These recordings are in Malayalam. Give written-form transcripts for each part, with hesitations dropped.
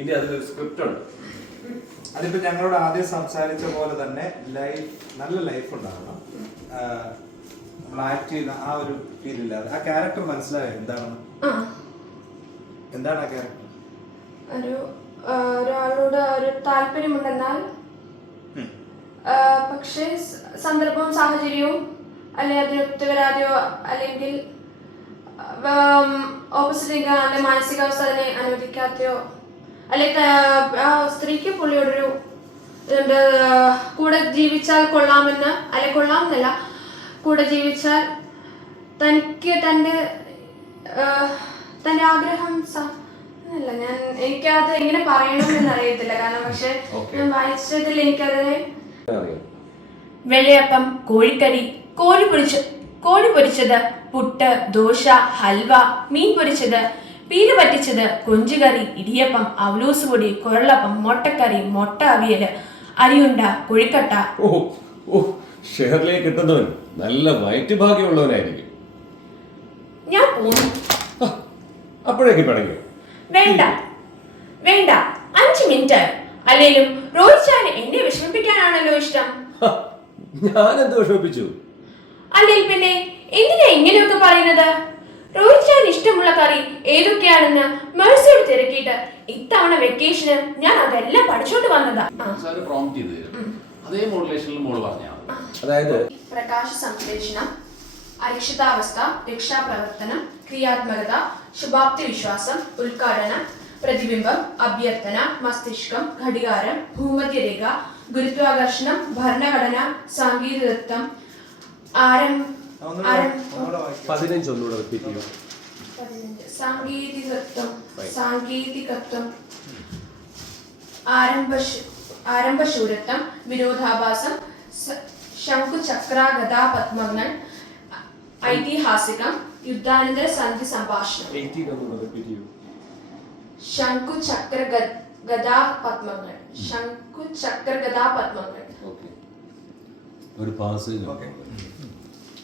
ഇനി അതിലൊരു സ്ക്രിപ്റ്റ് ഉണ്ട്. അതിപ്പോ ഞങ്ങളോട് ആദ്യം സംസാരിച്ച പോലെ തന്നെ നല്ല ലൈഫ് ഉണ്ടാവണം. നമ്മൾ ആക്ട് ചെയ്യുന്ന ആ ഒരു ഫീൽ ഇല്ലാതെ ആ ക്യാരക്ടർ മനസ്സിലായോ എന്താണ് ആ ക്യാരക്ടർ? ഒരാളോട് ഒരു താല്പര്യമുണ്ടെന്നാൽ പക്ഷേ സന്ദർഭവും സാഹചര്യവും അല്ലെങ്കിൽ അതിനൊത്തു വരാതെയോ അല്ലെങ്കിൽ ഓപ്പോസിറ്റ് ലിംഗ അല്ലെ മാനസികാവസ്ഥ അതിനെ അനുവദിക്കാതെയോ അല്ലെങ്കിൽ ആ സ്ത്രീക്ക് പുള്ളിയോടൊരു കൂടെ ജീവിച്ചാൽ കൊള്ളാമെന്ന് അല്ലെ കൊള്ളാമെന്നല്ല കൂടെ ജീവിച്ചാൽ തനിക്ക് തൻ്റെ ആഗ്രഹം അല്ല എനിക്കത് എങ്ങനെ പറയണമെന്ന് അറിയത്തില്ല. കാരണം പക്ഷെ ഞാൻ വായിച്ചതിൽ എനിക്കതിനെ വെള്ളയപ്പം, കോഴിക്കറി, കോഴി പൊരിച്ചത്, പുട്ട്, ദോശ, ഹൽവ, മീൻ പൊരിച്ചത്, പീര് പറ്റിച്ചത്, കൊഞ്ചുകറി, ഇടിയപ്പം, അവലൂസ് പൊടി, കൊഴലപ്പം, മുട്ടക്കറി, മുട്ട അവിയല്, അരിയുണ്ട, കൊഴിക്കട്ട. ഷെയറിലേക്ക് കിട്ടുന്നവൻ നല്ല വയറ്റ് ഭാഗ്യമുള്ളവനായിരിക്കും. ഞാൻ പോന്നു. അപ്പോഴേക്ക് പിണങ്ങി? വേണ്ട 5 മിനിറ്റ്. അല്ലേലും റോഹിത് ചാന് എന്നെ വിഷമിപ്പിക്കാനാണല്ലോ ഇഷ്ടം. ഞാനെന്ത് വിഷമിപ്പിച്ചു? അല്ലെങ്കിൽ പിന്നെ എന്തിനാ ഇങ്ങനെയൊക്കെ പറയുന്നത്? റോഹിത് ചാൻ ഇഷ്ടമുള്ള കറി ഏതൊക്കെയാണെന്ന് മേഴ്സിയോട് തിരക്കിയിട്ട് ഇത്തവണ വെക്കേഷന് ഞാൻ അതെല്ലാം പഠിച്ചോണ്ട് വന്നതാ. അതായത് പ്രകാശ സംശ്ലേഷണം, അരക്ഷിതാവസ്ഥ, രക്ഷാപ്രവർത്തനം, ക്രിയാത്മകത, ശുഭാപ്തി വിശ്വാസം, ഉദ്ഘാടനം, പ്രതിബിംബം, അഭ്യർത്ഥന, മസ്തിഷ്കം, ഘടികാരം, ഭൂമധ്യരേഖ, ഗുരുത്വാകർഷണം, ഭരണഘടന, സാങ്കേതികത്വം, സാങ്കേതികത്വം, ആരംഭശൂരത്വം, വിരോധാഭാസം, ശംഖുചക്ര പത്മങ്ങൾ, ഐതിഹാസികം, യുദ്ധാനന്തര സന്ധി സംഭാഷണം. ശംഖുചക്ര പത്മങ്ങൾ. ഒരു പാസേജ്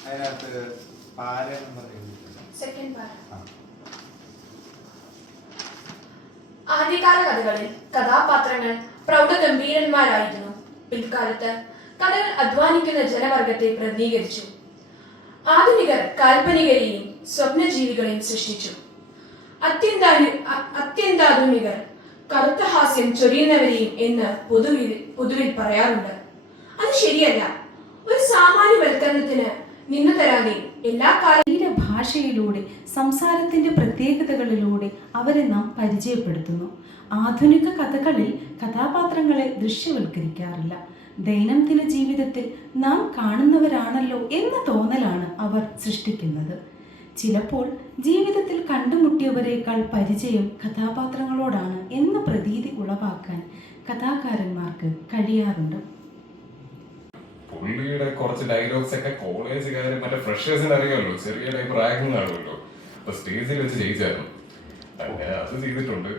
അതിനകത്ത് ആദ്യകാല കഥകളിൽ കഥാപാത്രങ്ങൾ പ്രൗഢഗംഭീരന്മാരായിരുന്നു. പിൽക്കാലത്ത് കഥകൾ അധ്വാനിക്കുന്ന ജനവർഗത്തെ പ്രതിനിധീകരിച്ചു. ആധുനികർ കാൽപ്പനികരെയും സ്വപ്നജീവികളെയും സൃഷ്ടിച്ചു. അത്യന്താധുനികർ കറുത്ത ഹാസ്യം ചൊരിയുന്നവരെയും എന്ന് പൊതുവിൽ പറയാറുണ്ട്. അത് ശരിയല്ല. ഒരു സാമാന്യവൽക്കരണത്തിന് നിന്നു തരാതെ എല്ലാ ഭാഷയിലൂടെ സംസാരത്തിന്റെ പ്രത്യേകതകളിലൂടെ അവരെ നാം പരിചയപ്പെടുത്തുന്നു. ആധുനിക കഥകളിൽ കഥാപാത്രങ്ങളെ ദൃശ്യവൽക്കരിക്കാറില്ല. ദൈനംദിന ജീവിതത്തിൽ നാം കാണുന്നവരാണല്ലോ എന്ന തോന്നലാണ് അവർ സൃഷ്ടിക്കുന്നത്. ചിലപ്പോൾ ജീവിതത്തിൽ കണ്ടുമുട്ടിയവരെക്കാൾ പരിചയം കഥാപാത്രങ്ങളോടാണ് എന്ന പ്രതീതി ഉളവാക്കാൻ കഥാകാരന്മാർക്ക് കഴിയാറുണ്ട്. പുള്ളിയുടെ കുറച്ച് ഡയലോഗ്സ് ഒക്കെ കോളേജുകാര് മറ്റേ ഫ്രഷേഴ്സിന് അറിയാമല്ലോ, ചെറിയ ടൈപ്പ് റാഗിങ് ആണല്ലോ. അപ്പൊ സ്റ്റേജിൽ വെച്ച് ജയിച്ചായിരുന്നു. അങ്ങനെ അത് ചെയ്തിട്ടുണ്ട്.